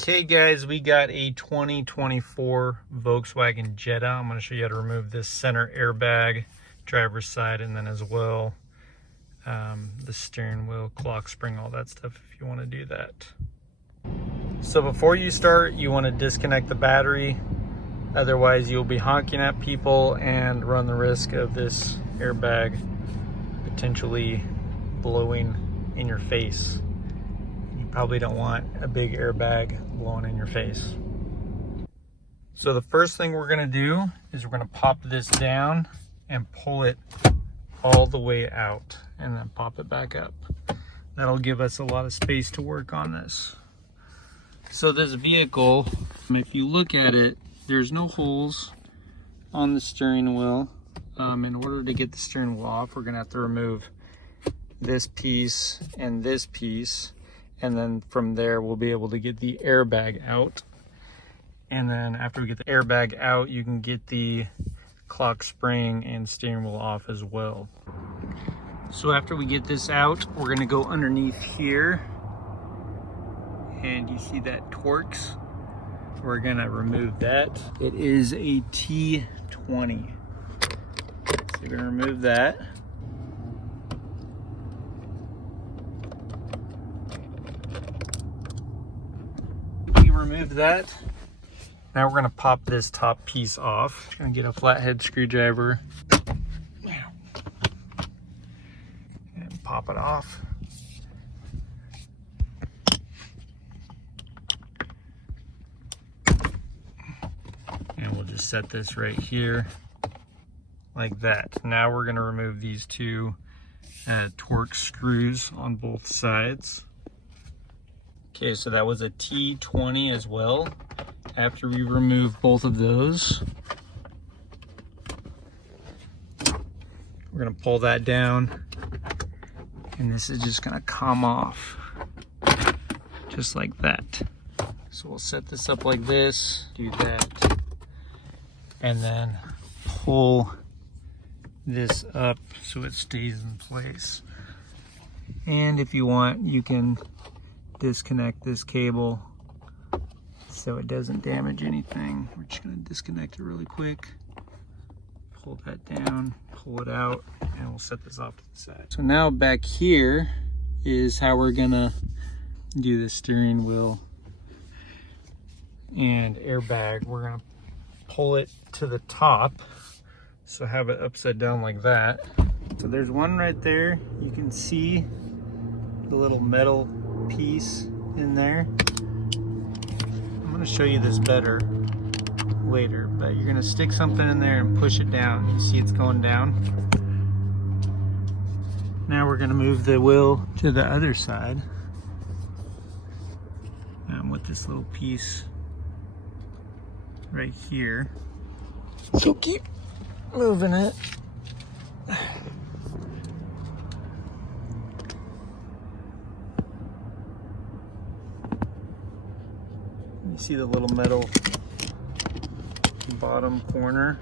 Okay guys, we got a 2024 Volkswagen Jetta. I'm going to show you how to remove this center airbag, driver's side, and then as well the steering wheel, clock spring, all that stuff if you want to do that. So before you start, you want to disconnect the battery. Otherwise you'll be honking at people and run the risk of this airbag potentially blowing in your face. You probably don't want a big airbag blowing in your face. So the first thing we're going to do is we're going to pop this down and pull it all the way out and then pop it back up. That'll give us a lot of space to work on this. So this vehicle, if you look at it, there's no holes on the steering wheel. In order to get the steering wheel off, we're going to have to remove this piece and this piece. And then from there, we'll be able to get the airbag out. And then after we get the airbag out, you can get the clock spring and steering wheel off as well. So after we get this out, we're gonna go underneath here. And you see that Torx? We're gonna remove that. It is a T20. So you're gonna remove that. Remove that. Now we're going to pop this top piece off. Just going to get a flathead screwdriver and pop it off. And we'll just set this right here like that. Now we're going to remove these two Torx screws on both sides. Okay, so that was a T20 as well. After we remove both of those, we're gonna pull that down, and this is just gonna come off, just like that. So we'll set this up like this, do that, and then pull this up so it stays in place. And if you want, you can disconnect this cable so it doesn't damage anything. We're just going to disconnect it really quick, pull that down, pull it out, and we'll set this off to the side. So now back here is how we're going to do the steering wheel and airbag. We're going to pull it to the top, so have it upside down like that. So there's one right there. You can see the little metal piece in there. I'm going to show you this better later, but you're going to stick something in there and push it down. You see it's going down. Now we're going to move the wheel to the other side with this little piece right here. So keep moving it. You see the little metal bottom corner.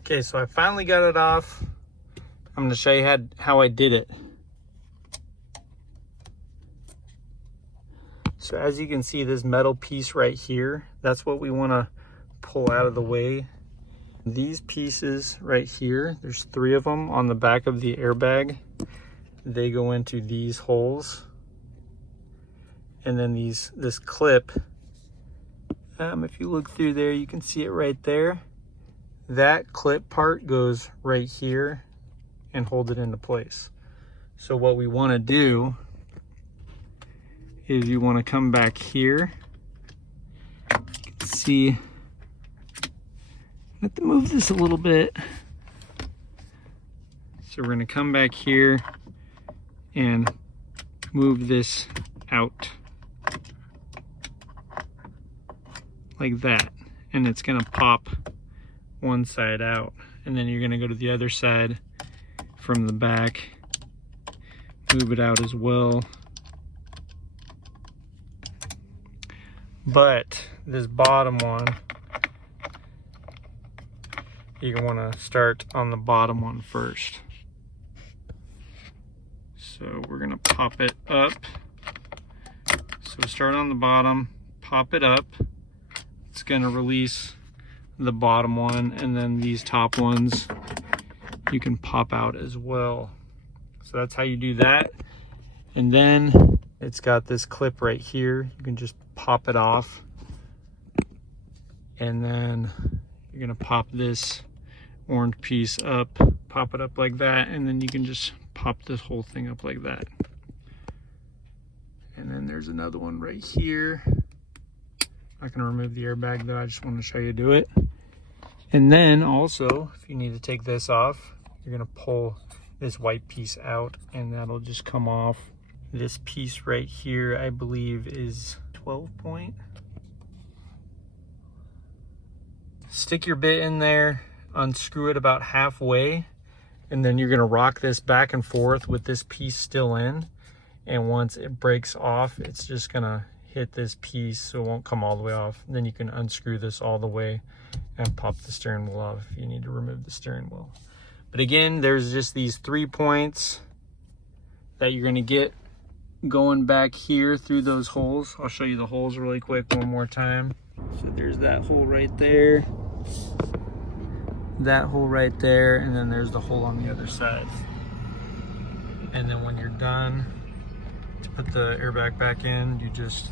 Okay, so I finally got it off. I'm going to show you how I did it. So as you can see, this metal piece right here, that's what we want to pull out of the way. These pieces right here, there's 3 of them on the back of the airbag. They go into these holes. And then this clip, if you look through there, you can see it right there. That clip part goes right here and hold it into place. So what we want to do is you want to come back here. You can see, I have to move this a little bit. So we're going to come back here and move this out like that, and it's going to pop one side out, and then you're going to go to the other side from the back, move it out as well. But this bottom one, you want to start on the bottom one first. So we're going to pop it up. So start on the bottom, pop it up, it's going to release the bottom one, and then these top ones you can pop out as well. So that's how you do that. And then it's got this clip right here. You can just pop it off, and then you're going to pop this orange piece up, pop it up like that, and then you can just pop this whole thing up like that. And then there's another one right here. I'm not going to remove the airbag though, I just want to show you do it. And then also, if you need to take this off, you're going to pull this white piece out, and that'll just come off. This piece right here, I believe, is 12 point. Stick your bit in there, unscrew it about halfway, and then you're going to rock this back and forth with this piece still in. And once it breaks off, it's just going to hit this piece, so it won't come all the way off. Then you can unscrew this all the way and pop the steering wheel off if you need to remove the steering wheel. But again, there's just these 3 points that you're going to get going back here through those holes. I'll show you the holes really quick one more time. So there's that hole right there, that hole right there, and then there's the hole on the other side. And then when you're done to put the airbag back in, you just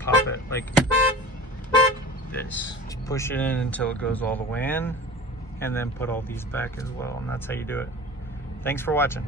pop it like this. Just push it in until it goes all the way in, and then put all these back as well, and that's how you do it. Thanks for watching.